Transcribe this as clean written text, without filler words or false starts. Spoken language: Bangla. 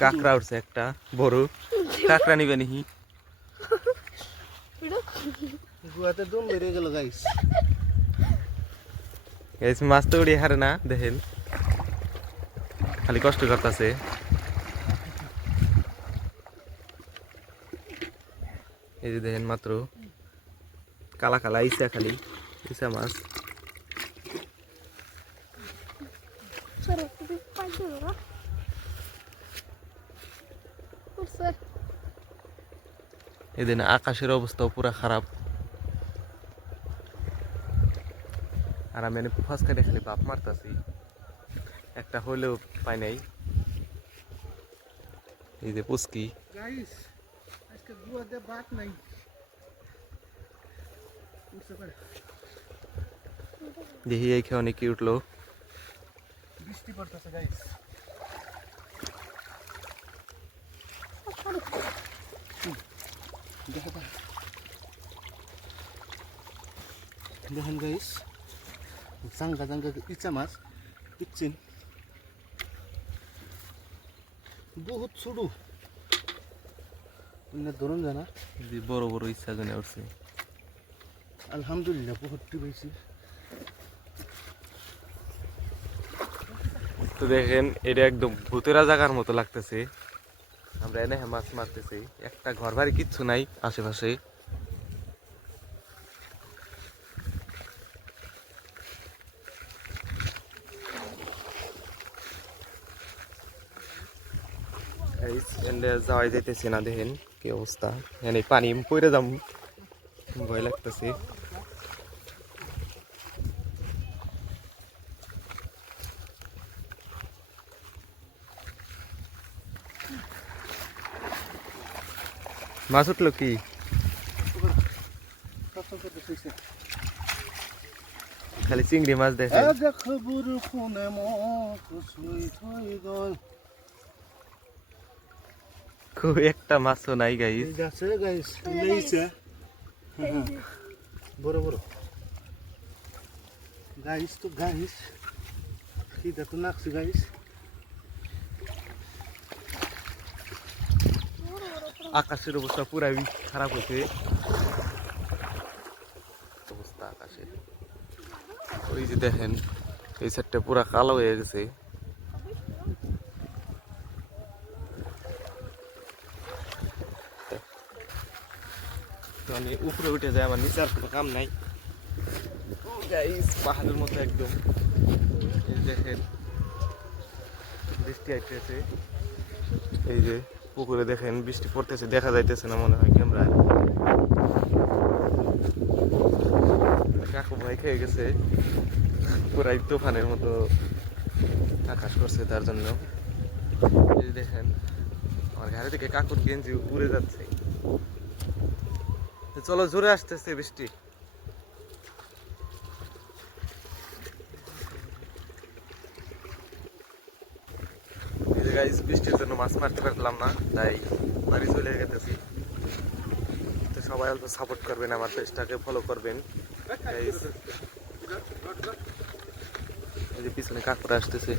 কাঁকড়া উঠছে একটা বড় কাঁকড়া নিবে নাকি গুয়াতে দম বেরিয়ে গেল গাইস গাইস মাছ তো উড়িয়ে হারে না দেখেন খালি কষ্ট করতেছে এই যে দেখেন মাত্র কালা কালা ইসা খালি ইসা মাছ এদিন আকাশের অবস্থা পুরা খারাপ আর আমি ফাঁস কাটে খালি বাপ মারতাছি একটা হইলেও পাই নাই এই যে পুস্কি গাইস আজকে গুয়াতে বাঘ নাই দেখি এই খেয়ে অনেক কি উঠলো বৃষ্টি পড়তেছে গাইস দেখেন গাইস জাঙ্গা জাঙ্গা ইচ্ছা মাছ দেখছেন বহুত ছোট ধরুন জানা যে বড় বড় ইচ্ছা জনে উঠছে আলহামদুলিল্লাহ বহুতটি বেশি তো দেখেন এটা একদম ভূতেরা জায়গার মতো লাগতেছে আমরা এনে মাছ মারতেছি একটা ঘর বাড়ি কিচ্ছু নাই আশেপাশে যাওয়াই যাইতেছে না দেখেন কি অবস্থা এনে পানি পড়ে যাম ভয় লাগতেছে মাছ উঠলো কি খালি চিংড়ি মাছ দেখে খুব একটা মাছও নাই গাইস বড় বড় গাইস তো গাইস খিদা তো লাগছে গাইস আকাশের অবস্থা পুরাই খারাপ হয়েছে অবস্থা আকাশের ওই যে দেখেন এই সাইডটা পুরা কালো হয়ে গেছে তো আমি উপরে উঠে যাই আমার নিচে আর কোনো কাম নাই গাইস পাহাড়ের মতো একদম এই দেখেন বৃষ্টি আইতেছে এই যে পুকুরে দেখেন বৃষ্টি পড়তেছে দেখা যাইতেছে না মনে হয় ক্যামেরায় কাকু ভাই খেয়ে গেছে পুরাই তুফানের মতো আকাশ করছে তার জন্য এই দেখেন আমার ঘাড়ে থেকে কাকুর গেঞ্জি উড়ে যাচ্ছে চলো জোরে আসতেছে বৃষ্টি বৃষ্টির জন্য মাছ মারতে পারলাম না তাই বাড়ি চলে গেতেছি তো সবাই অল্প সাপোর্ট করবেন আমার পেজটাকে ফলো করবেন এই যে পিছনে কাকুরা আসতেছে